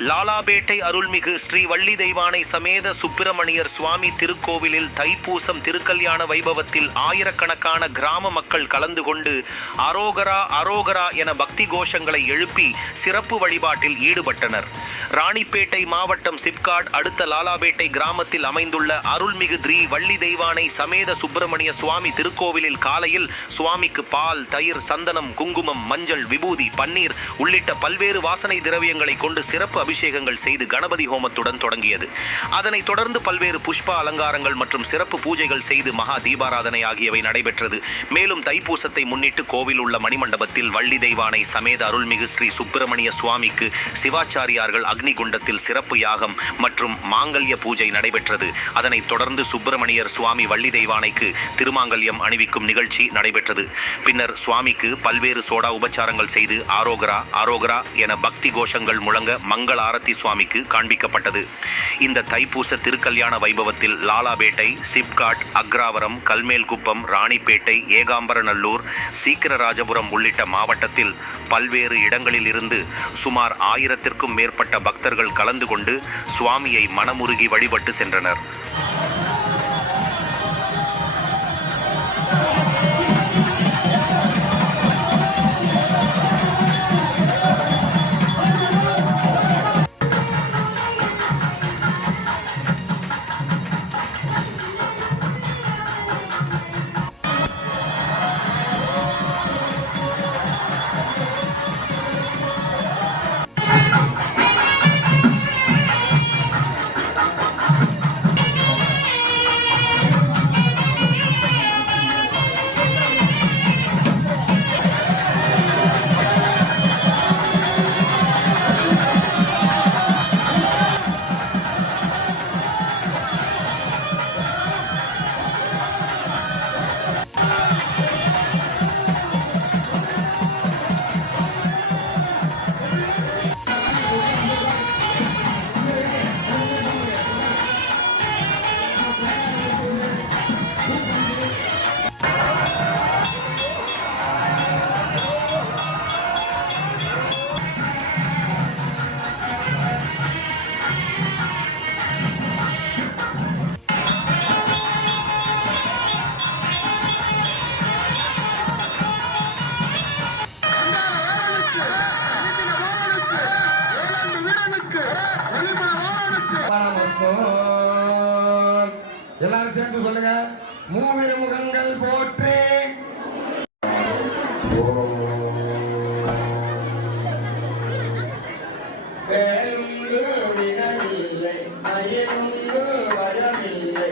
லாலாபேட்டை அருள்மிகு ஸ்ரீ வள்ளி தெய்வானை சமேத சுப்பிரமணியர் சுவாமி திருக்கோவிலில் தைப்பூசம் திருக்கல்யாண வைபவத்தில் ஆயிரக்கணக்கான கிராம மக்கள் கலந்து கொண்டு அரோகரா அரோகரா என பக்தி கோஷங்களை எழுப்பி சிறப்பு வழிபாட்டில் ஈடுபட்டனர். ராணிப்பேட்டை மாவட்டம் சிப்காட் அடுத்த லாலாபேட்டை கிராமத்தில் அமைந்துள்ள அருள்மிகு ஸ்ரீ வள்ளி தெய்வானை சமேத சுப்பிரமணிய சுவாமி திருக்கோவிலில் காலையில் சுவாமிக்கு பால், தயிர், சந்தனம், குங்குமம், மஞ்சள், விபூதி, பன்னீர் உள்ளிட்ட பல்வேறு வாசனை திரவியங்களை கொண்டு சிறப்பு அபிஷேகங்கள் செய்து கணபதி ஹோமத்துடன் தொடங்கியது. அதனைத் தொடர்ந்து பல்வேறு புஷ்ப அலங்காரங்கள் மற்றும் சிறப்பு பூஜைகள் செய்து மகா தீபாராதனை ஆகியவை நடைபெற்றது. மேலும் தைப்பூசத்தை முன்னிட்டு கோவில் உள்ள மணிமண்டபத்தில் வள்ளி தெய்வானை சமேத அருள்மிகு ஸ்ரீ சுப்பிரமணிய சுவாமிக்கு சிவாச்சாரியார்கள் அக்னிகுண்டத்தில் சிறப்பு யாகம் மற்றும் மாங்கல்ய பூஜை நடைபெற்றது. அதனைத் தொடர்ந்து சுப்பிரமணியர் சுவாமி வள்ளி தெய்வானைக்கு திருமாங்கல்யம் அணிவிக்கும் நிகழ்ச்சி நடைபெற்றது. பின்னர் சுவாமிக்கு பல்வேறு சோடா உபச்சாரங்கள் செய்து ஆரோகரா ஆரோகரா என பக்தி கோஷங்கள் முழங்க மங்கள ஆரத்தி சுவாமிக்கு காண்பிக்கப்பட்டது. இந்த தைப்பூச திருக்கல்யாண வைபவத்தில் லாலாபேட்டை, சிப்காட், அக்ராவரம், கல்மேல்குப்பம், ராணிப்பேட்டை, ஏகாம்பரநல்லூர், சீக்கிரராஜபுரம் உள்ளிட்ட மாவட்டத்தில் பல்வேறு இடங்களில் இருந்து சுமார் 1000க்கும் மேற்பட்ட பக்தர்கள் கலந்து கொண்டு சுவாமியை மனமுருகி வழிபட்டு சென்றனர். எல்லாரும் சேர்ந்து சொல்லுங்க. மூவிர முகங்கள் போற்றே. வேலுண்டு வினவில்லை, அயலுண்டு வரமில்லை.